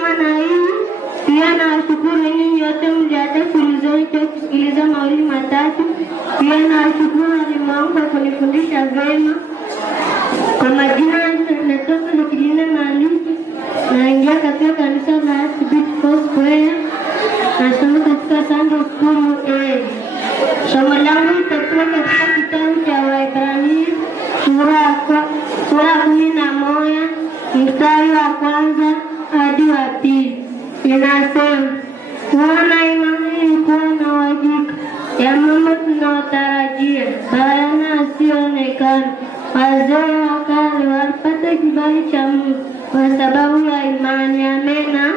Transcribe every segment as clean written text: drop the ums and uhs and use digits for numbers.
kama na hii. Pia nawashukuru nyinyi wote mliacha shughuli zenu kusikiliza mawili matatu. Pia nawashukuru walimu wangu kwa kunifundisha vyema. Kwa majina natoka Nikilina Maliki, naingia katika kanisa la Archbishop Foursquare. Nasoma katika Sunday School A. Somo langu litakuwa katika kitabu cha Waebrania sura 11 mstari wa kwanza hadi wa pili. Inasema, kuona imani ni kuwa na uhakika ya mambo tunayotarajia, bayana yasiyoonekana. Wazee wa kale walipata kibali cha Mungu kwa sababu ya imani. Amena.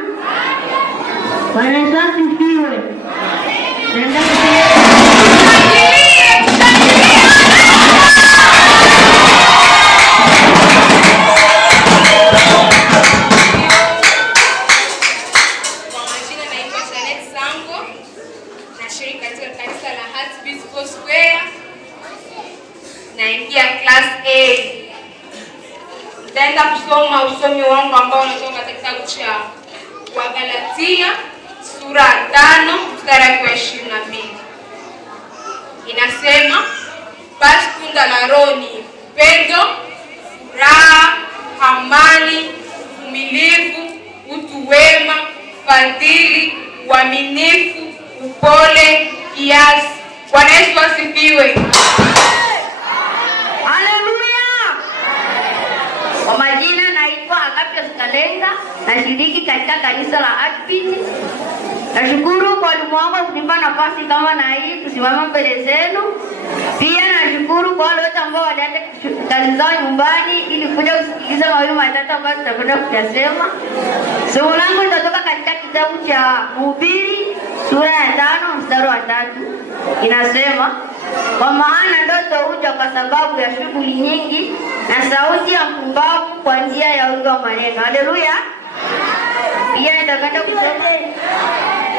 Bwana Yesu asifiwe. Naingia class A. Nitaenda kusoma usomi wangu ambao unatoka katika kitabu cha Wagalatia sura 5 mstari wa 22. Inasema, basi tunda la Roho ni upendo, furaha, amani, uvumilivu, utu wema, fadhili, uaminifu, upole, kiasi. Bwana Yesu asifiwe. Kwa majina naitwa Agapia Skalenga, nashiriki katika kanisa la Archbishop. Nashukuru kwa walimu wangu kunipa nafasi kama na hii kusimama mbele zenu. Pia nashukuru kwa wale wote ambao waliacha kazi zao nyumbani ili kuja kusikiliza mawili matatu ambayo tutakwenda kuyasema. Somo langu litatoka katika kitabu cha Mhubiri sura ya 5 mstari wa 3. Inasema, kwa maana ndoto huja kwa sababu ya shughuli nyingi, na sauti ya mpumbavu kwa njia ya wingi wa maneno. Haleluya. Pia nitakwenda kusoma.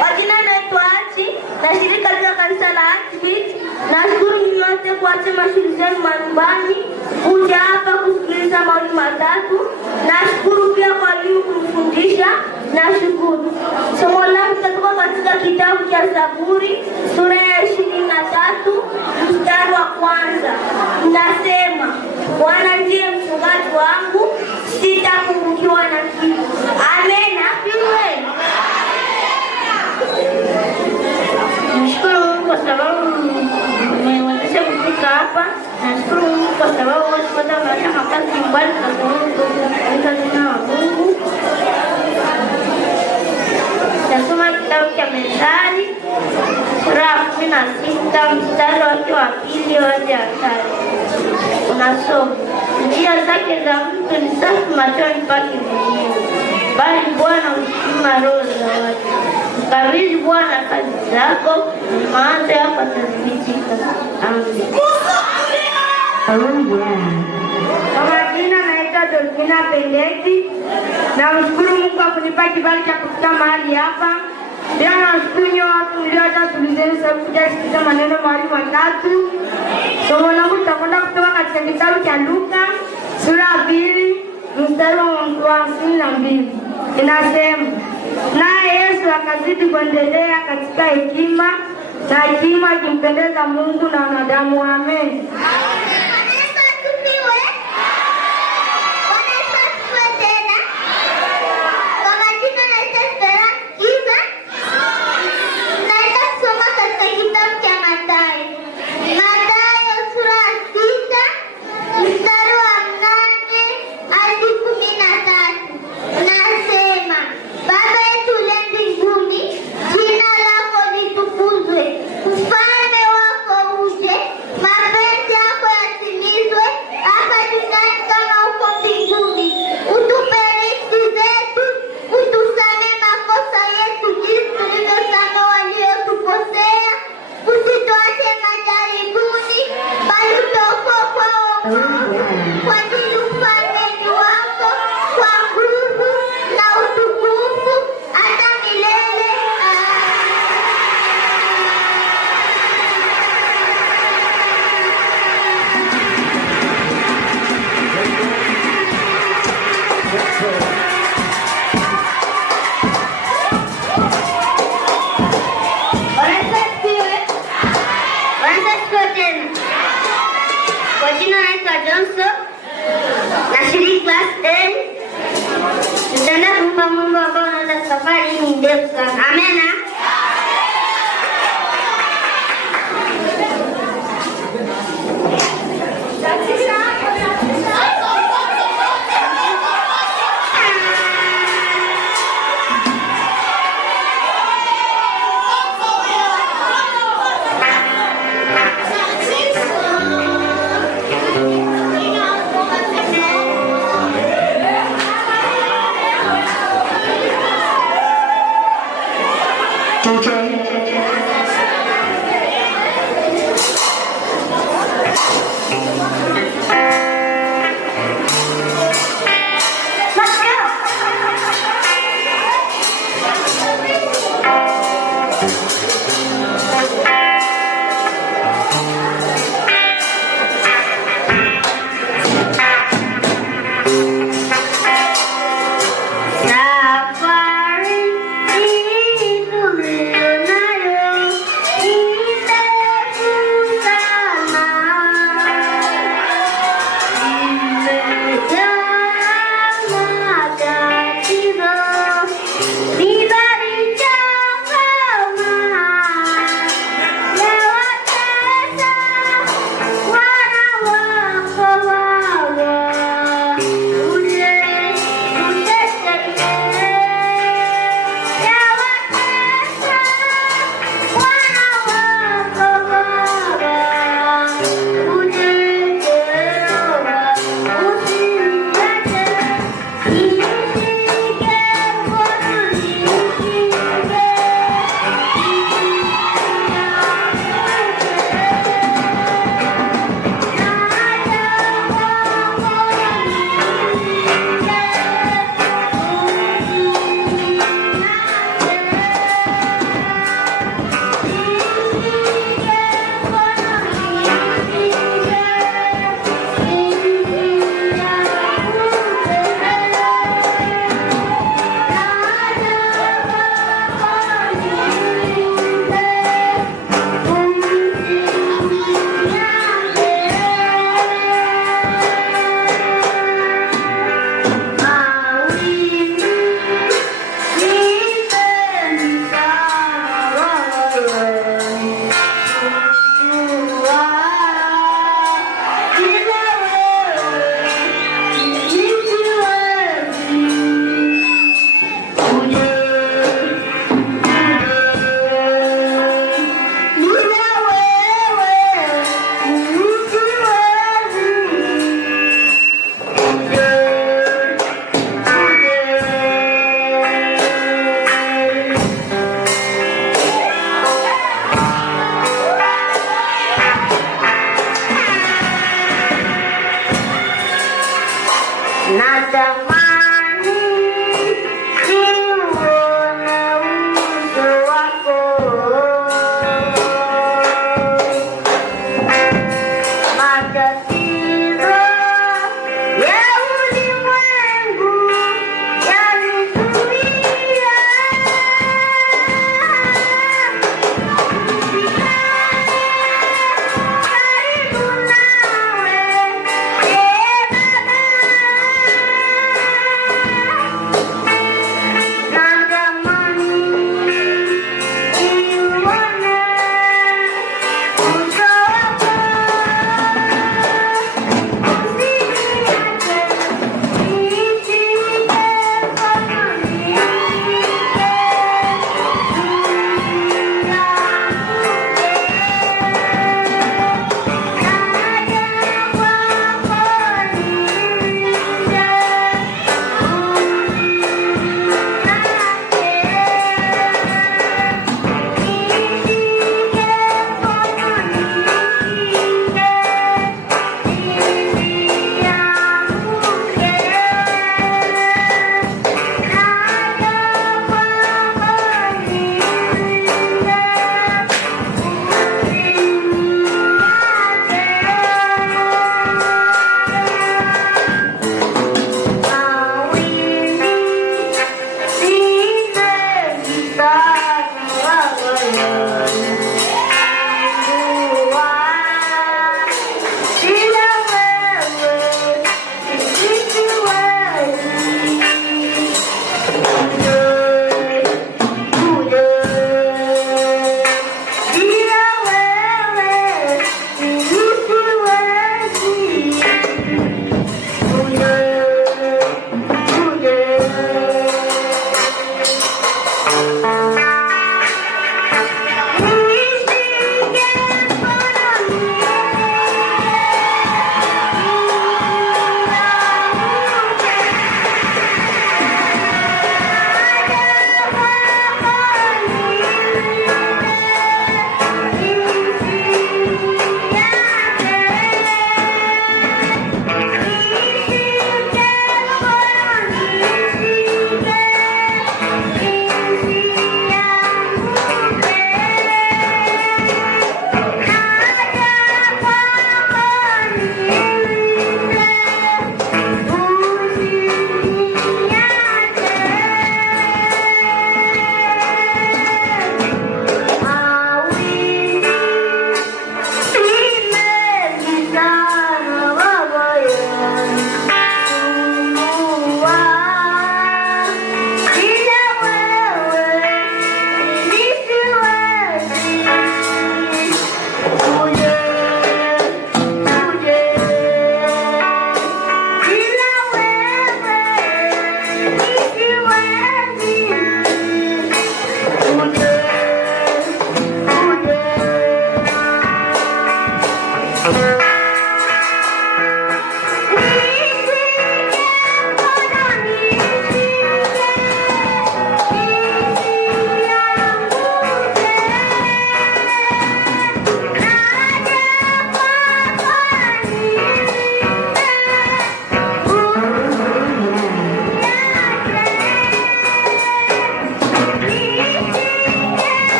Majina naitwa Achi, nashiriki katika kanisa la Archbishop. Nashukuru nyinyi wote kuacha mashughuli zenu nyumbani kuja hapa kusikiliza mawili matatu. Nashukuru pia kwa walimu kunifundisha. Nashukuru. Somo langu litatoka katika kitabu cha Zaburi sura ya 23 mstari wa kwanza. Nasema, Bwana ndiye mchungaji wangu, sitapungukiwa na kitu. Amen. Afiwe. Nashukuru Mungu kwa sababu nimeweza kufika hapa. Nashukuru Mungu kwa sababu nimepata maisha makazi nyumbani kwa sababu jina la Mungu. Nasoma kitabu cha Methali sura ya 16 mstari wa pili hadi wa 3. Unasoma, njia zake za mtu ni safi machoni pake mwenyewe, bali Bwana hupima roho za watu. Mkabidhi Bwana kazi zako, mawazo yako yatathibitika. Amen. Kwa majina naitwa Dolfina Pendeti. Namshukuru Mungu kwa kunipa kibali cha kufika mahali hapa. Pia namshukuru nyinyi watu mlioacha shughuli zenu sababu kuja kusikiza maneno mawili matatu. Somo langu tutakwenda kutoka katika kitabu cha Luka sura ya 2 mstari wa 52. Inasema, naye Yesu akazidi kuendelea katika hekima na hekima ikimpendeza Mungu na wanadamu. Amen. Ufalme wako uje, mapenzi yako Nashiriki class A. Tutaenda kumpa Mungu ambao unaanza safari ni ndefu sana. Amena.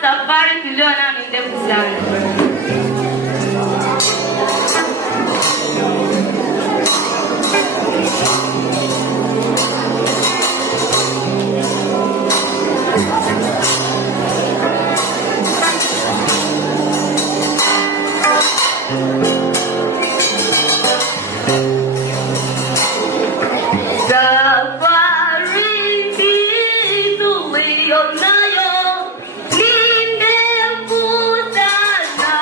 safari tuliona ni ndefu sana. Tulio nayo ni ndefu sana.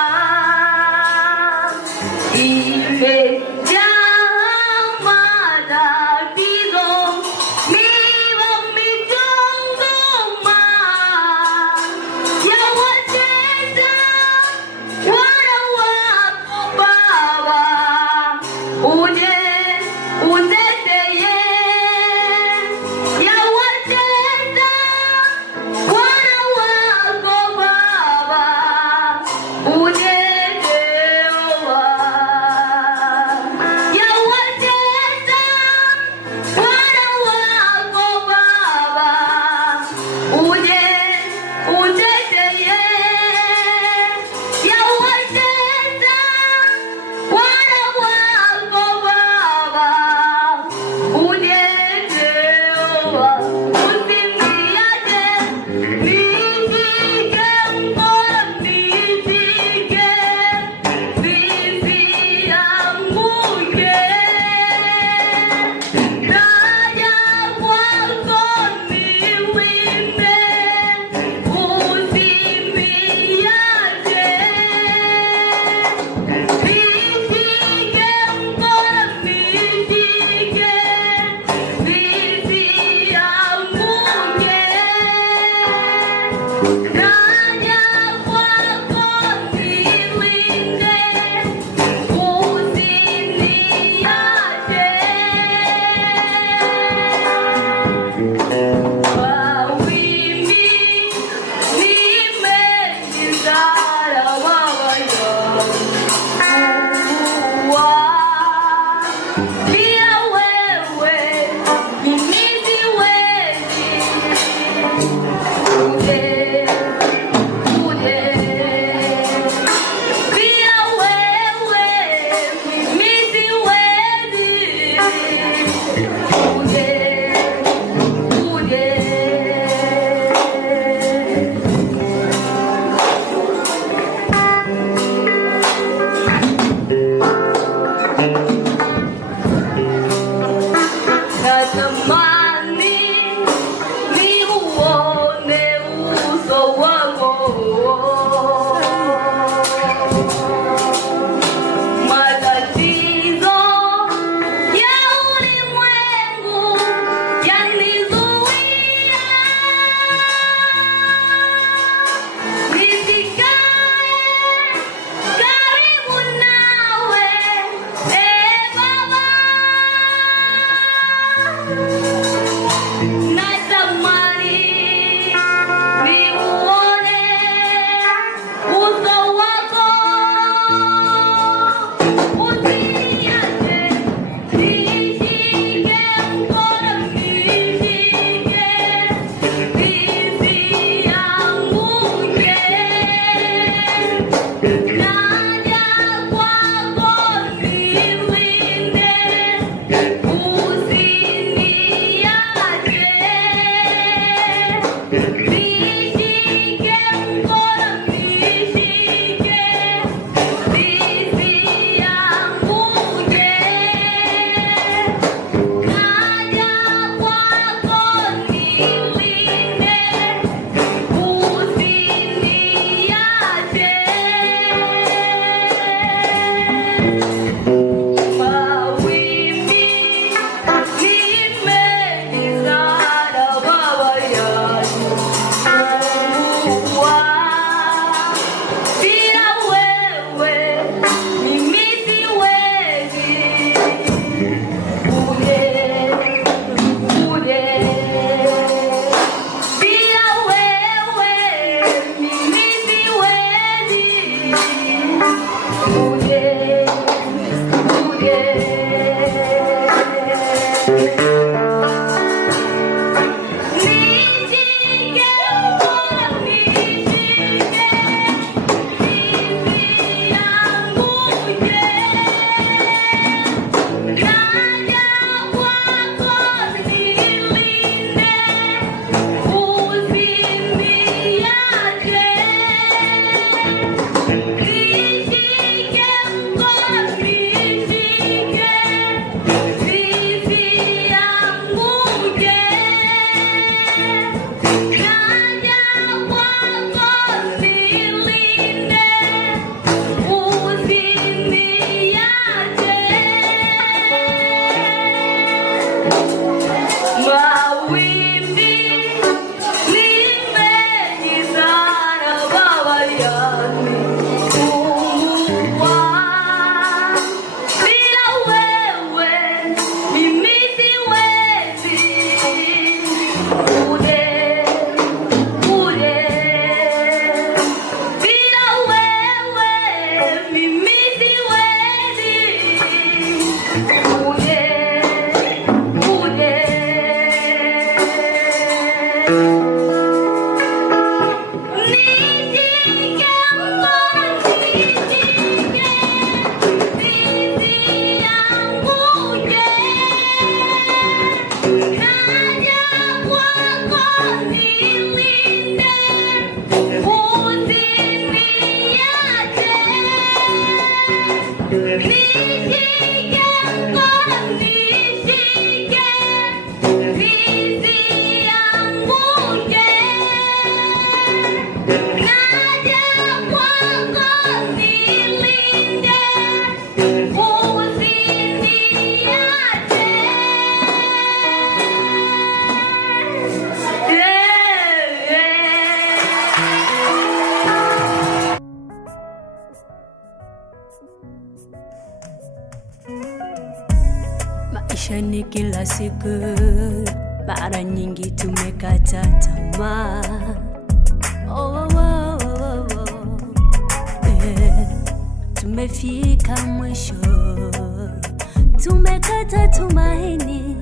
kila siku, mara nyingi tumekata tamaa. Tumefika mwisho, tumekata tumaini.